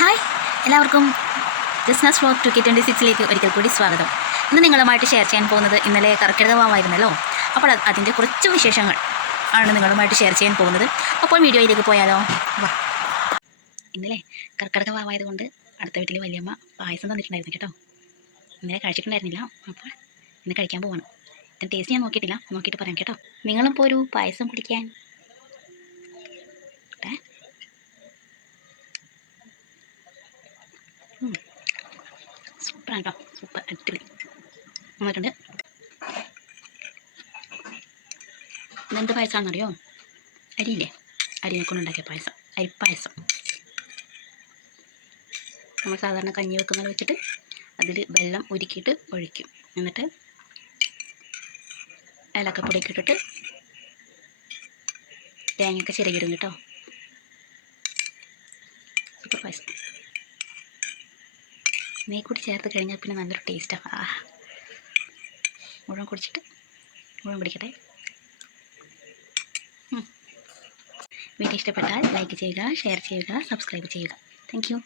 Hi, എല്ലാവർക്കും business vlog 2K26 ഒരിക്കൽ കൂടി സ്വാഗതം. ഇന്ന് നിങ്ങളുമായിട്ട് ഷെയർ ചെയ്യാൻ പോകുന്നത് ഇന്നലെ കർക്കിടക വാവായിരുന്നല്ലോ. അപ്പോൾ അതിൻ്റെ കുറച്ച് വിശേഷങ്ങൾ ആണ് നിങ്ങളുമായിട്ട് ഷെയർ ചെയ്യാൻ പോകുന്നത്. അപ്പോൾ വീഡിയോയിലേക്ക് പോയാലോ? വാ. ഇന്നലെ കർക്കിടക വാവായതുകൊണ്ട് അടുത്ത വീട്ടിൽ വലിയമ്മ പായസം തന്നിട്ടുണ്ടായിരുന്നു കേട്ടോ. ഇന്നലെ കഴിച്ചിട്ടുണ്ടായിരുന്നില്ല, അപ്പോൾ ഇന്ന് കഴിക്കാൻ പോവാണ്. ഇതിന് ടേസ്റ്റ് ഞാൻ നോക്കിയിട്ടില്ല, നോക്കിയിട്ട് പറയാം കേട്ടോ. നിങ്ങളും പോരൂ പായസം കുടിക്കാൻ. സൂപ്പറാണ് കേട്ടോ, സൂപ്പർ അടിപൊളി നന്നായിട്ടുണ്ട്. ഇതെന്ത് പായസമാണെന്നറിയോ? അരിയില്ലേ, അരിനെ കൊണ്ടുണ്ടാക്കിയ പായസം, അരിപ്പായസം. നമ്മൾ സാധാരണ കഞ്ഞി വെക്കുന്നത് വെച്ചിട്ട് അതിൽ വെള്ളം ഉരുക്കിയിട്ട് ഒഴിക്കും. എന്നിട്ട് ഏലക്കപ്പൊടിയൊക്കെ ഇട്ടിട്ട് തേങ്ങയൊക്കെ ചിരകിടും കേട്ടോ. സൂപ്പർ പായസം. നെയ്യ് കൂടി ചേർത്ത് കഴിഞ്ഞാൽ പിന്നെ നല്ലൊരു ടേസ്റ്റാണ്. മുഴുവൻ കുടിച്ചിട്ട് മുഴുവൻ പിടിക്കട്ടെ. വീഡിയോ ഇഷ്ടപ്പെട്ടാൽ ലൈക്ക് ചെയ്യുക, ഷെയർ ചെയ്യുക, സബ്സ്ക്രൈബ് ചെയ്യുക. Thank you.